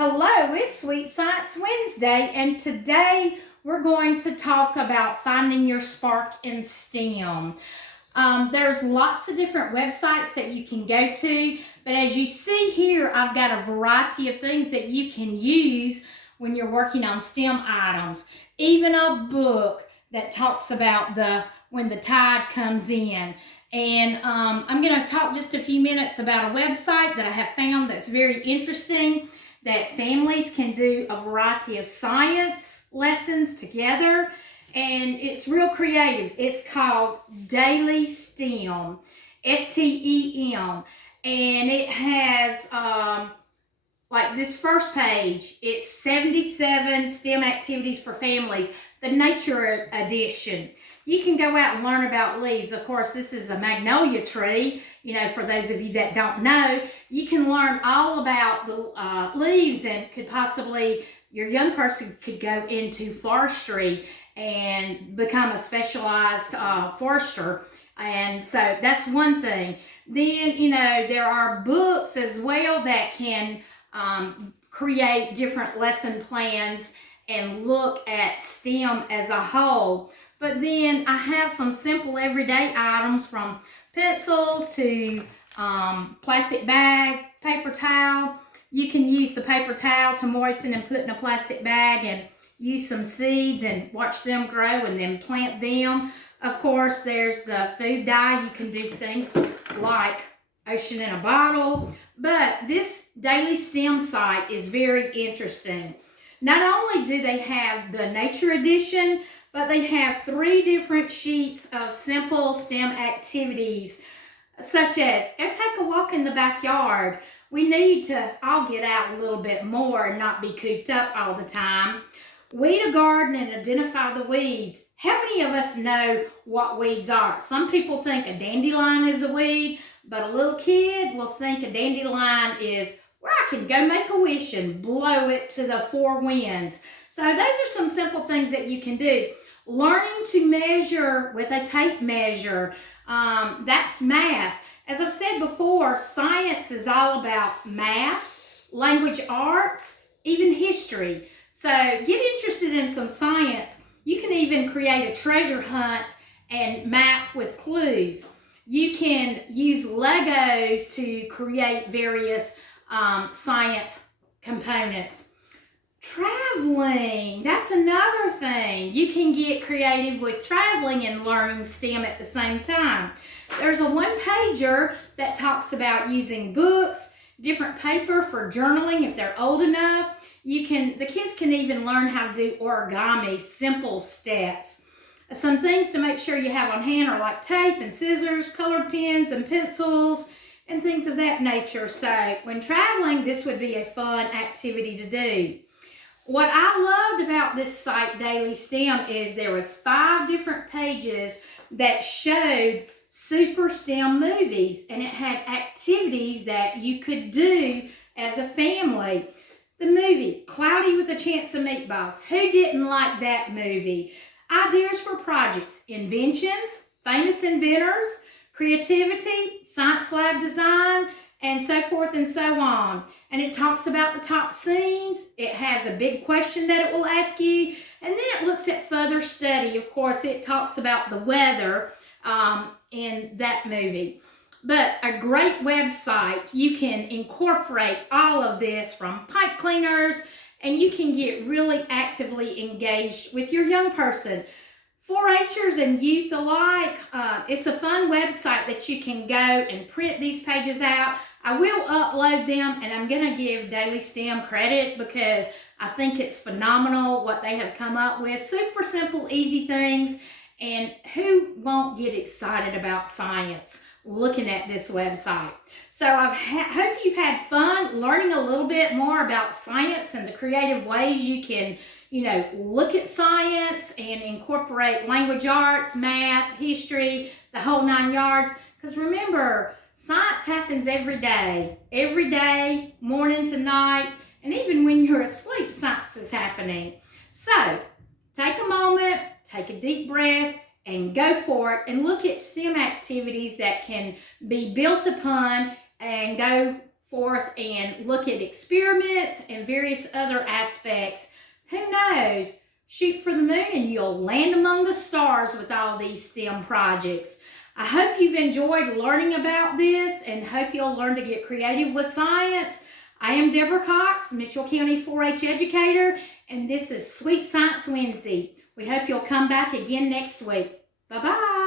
Hello, it's Sweet Science Wednesday, and today we're going to talk about finding your spark in STEM. There's lots of different websites that you can go to, but as you see here, I've got a variety of things that you can use when you're working on STEM items. Even a book that talks about when the tide comes in. And I'm going to talk just a few minutes about a website that I have found that's very interesting, that families can do a variety of science lessons together, and it's real creative. It's called Daily STEM, STEM, and it has like this first page, it's 77 STEM activities for families, the nature edition. You can go out and learn about leaves. Of course, this is a magnolia tree. For those of you that don't know, you can learn all about the leaves, and could possibly, your young person could go into forestry and become a specialized forester. And so that's one thing. Then, there are books as well that can create different lesson plans and look at STEM as a whole. But then I have some simple everyday items, from pencils to plastic bag, paper towel. You can use the paper towel to moisten and put in a plastic bag, and use some seeds and watch them grow and then plant them. Of course, there's the food dye. You can do things like ocean in a bottle. But this Daily STEM site is very interesting. Not only do they have the nature edition, but they have 3 different sheets of simple STEM activities, such as take a walk in the backyard. We need to all get out a little bit more and not be cooped up all the time. Weed a garden and identify the weeds. How many of us know what weeds are? Some people think a dandelion is a weed, but a little kid will think a dandelion is where I can go make a wish and blow it to the 4 winds. So those are some simple things that you can do. Learning to measure with a tape measure, that's math. As I've said before, science is all about math, language arts, even history. So get interested in some science. You can even create a treasure hunt and map with clues. You can use Legos to create various science components. Traveling, that's another thing. You can get creative with traveling and learning STEM at the same time. There's a one-pager that talks about using books, different paper for journaling if they're old enough. The kids can even learn how to do origami, simple steps. Some things to make sure you have on hand are like tape and scissors, colored pens and pencils, and things of that nature. So when traveling, this would be a fun activity to do. What I loved about this site, Daily STEM, is there was 5 different pages that showed super STEM movies, and it had activities that you could do as a family. The movie, Cloudy with a Chance of Meatballs. Who didn't like that movie? Ideas for projects, inventions, famous inventors, creativity, science lab design, and so forth and so on. And it talks about the top scenes. It has a big question that it will ask you. And then it looks at further study. Of course, it talks about the weather in that movie. But a great website. You can incorporate all of this, from pipe cleaners, and you can get really actively engaged with your young person. 4-Hers and youth alike, it's a fun website that you can go and print these pages out. I will upload them, and I'm going to give Daily STEM credit because I think it's phenomenal what they have come up with. Super simple, easy things, and who won't get excited about science looking at this website? So I hope you've had fun learning a little bit more about science and the creative ways you can look at science and incorporate language arts, math, history, the whole 9 yards. Because remember, science happens every day, morning to night, and even when you're asleep, science is happening. So take a moment, take a deep breath, and go for it, and look at STEM activities that can be built upon and go forth and look at experiments and various other aspects. Who knows? Shoot for the moon and you'll land among the stars with all these STEM projects. I hope you've enjoyed learning about this and hope you'll learn to get creative with science. I am Debra Cox, Mitchell County 4-H Educator, and this is Sweet Science Wednesday. We hope you'll come back again next week. Bye-bye.